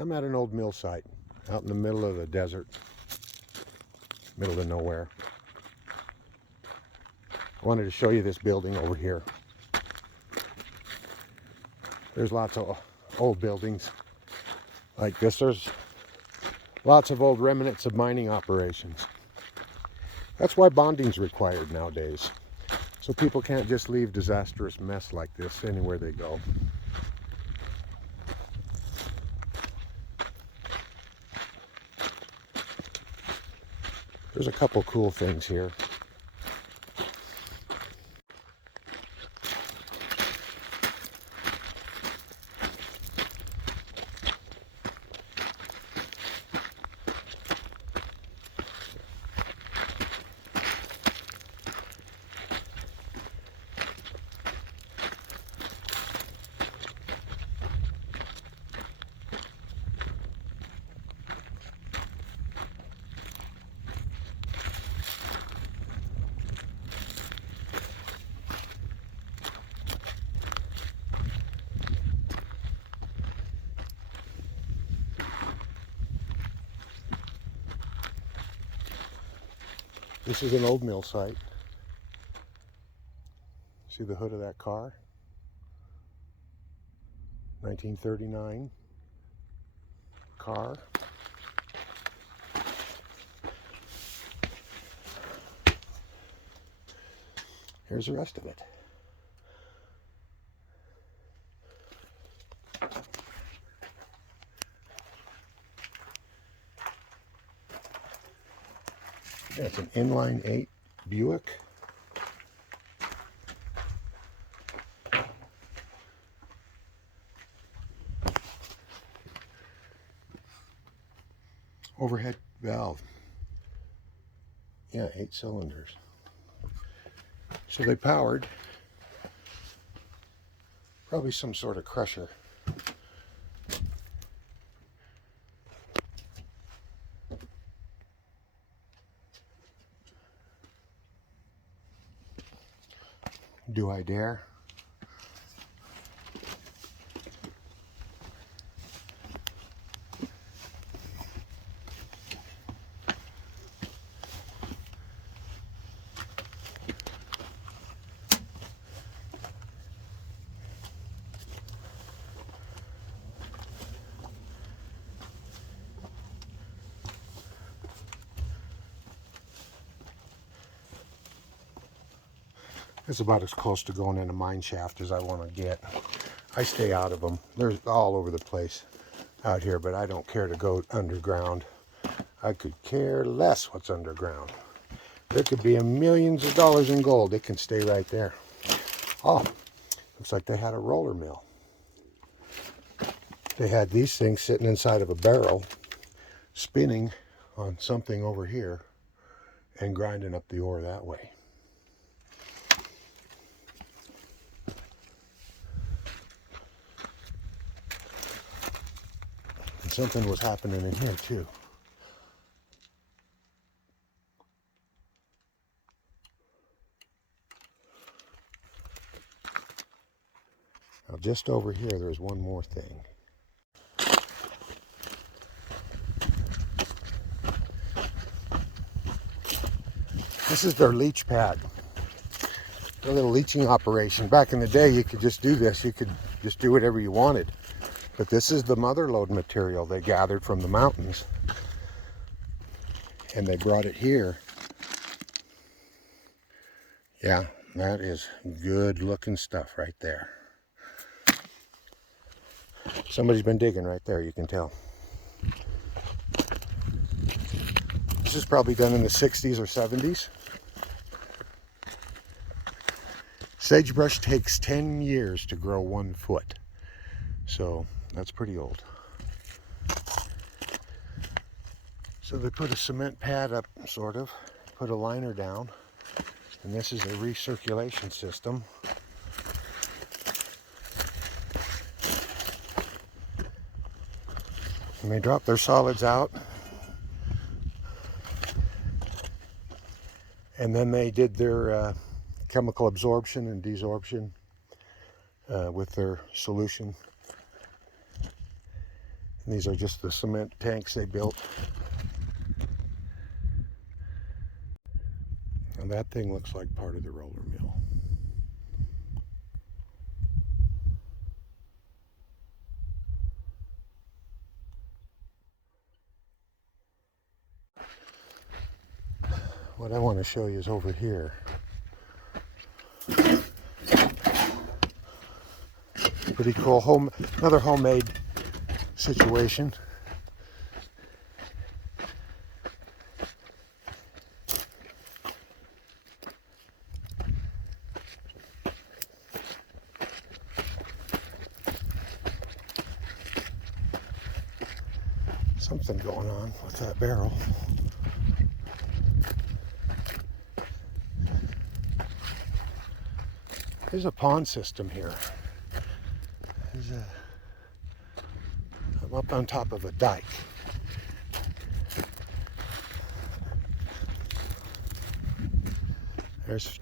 I'm at an old mill site out in the middle of the desert, middle of nowhere. I wanted to show you this building over here. There's lots of old buildings like this. There's lots of old remnants of mining operations. That's why bonding's required nowadays. So people can't just leave disastrous mess like this anywhere they go. There's a couple cool things here. This is an old mill site. See the hood of that car? 1939 car. Here's the rest of it. Yeah, it's an inline 8 Buick. Overhead valve. Yeah, 8 cylinders. So they powered probably some sort of crusher. Do I dare? It's about as close to going in a mine shaft as I want to get. I stay out of them. They're all over the place out here, but I don't care to go underground. I could care less what's underground. There could be millions of dollars in gold. It can stay right there. Oh, looks like they had a roller mill. They had these things sitting inside of a barrel, spinning on something over here and grinding up the ore that way. And something was happening in here too. Now just over here there's one more thing. This is their leach pad. Their little leaching operation. Back in the day you could just do this. You could just do whatever you wanted. But this is the mother lode material they gathered from the mountains. And they brought it here. Yeah, that is good looking stuff right there. Somebody's been digging right there, you can tell. This is probably done in the 60s or 70s. Sagebrush takes 10 years to grow 1 foot. So that's pretty old. So they put a cement pad up, sort of, put a liner down, and this is a recirculation system. And they drop their solids out, and then they did their chemical absorption and desorption with their solution. These are just the cement tanks they built. And that thing looks like part of the roller mill. What I want to show you is over here. Pretty cool, another homemade situation. Something going on with that barrel. There's a pond system here. I'm up on top of a dike. There's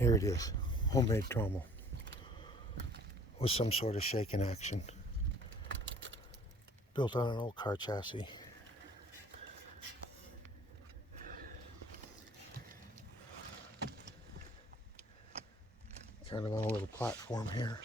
Here it is, homemade trommel with some sort of shaking action. Built on an old car chassis. Kind of on a little platform here.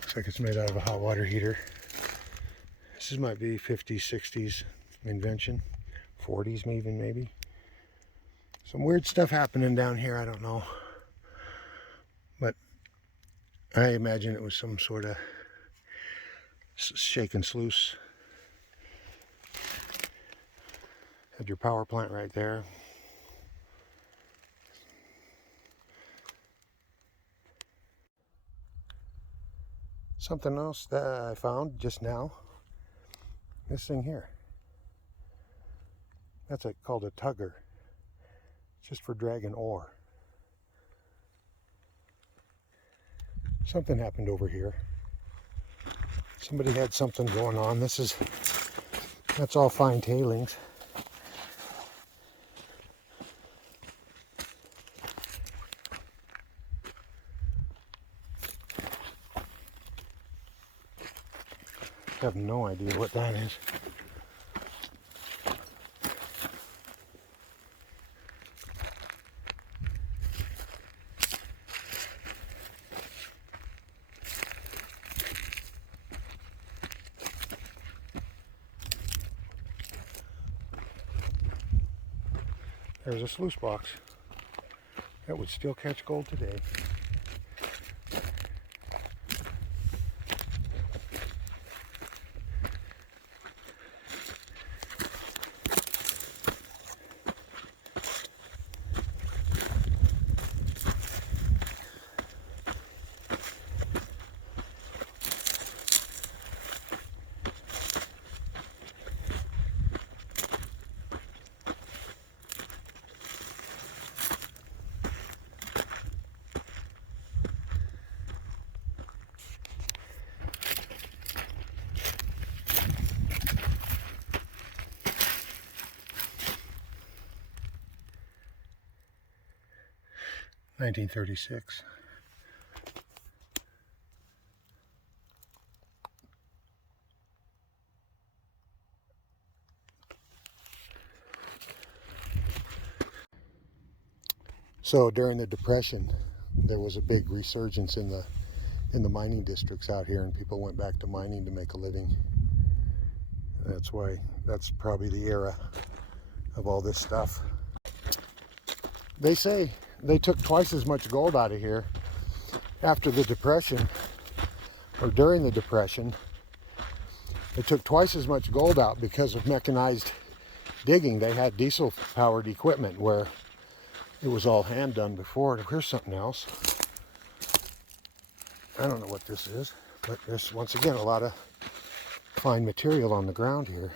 Looks like it's made out of a hot water heater. This might be 50s, 60s invention, 40s maybe. Some weird stuff happening down here, I don't know. But I imagine it was some sort of shake and sluice. Had your power plant right there. Something else that I found just now. This thing here. That's called a tugger. It's just for dragging ore. Something happened over here. Somebody had something going on. That's all fine tailings. I have no idea what that is. There's a sluice box that would still catch gold today. $1936. So during the Depression, there was a big resurgence in the mining districts out here, and people went back to mining to make a living. And that's probably the era of all this stuff. They say they took twice as much gold out of here after the Depression, or during the Depression, They took twice as much gold out because of mechanized digging. They had diesel powered equipment where it was all hand done before. Here's something else. I don't know what this is, but there's once again a lot of fine material on the ground here.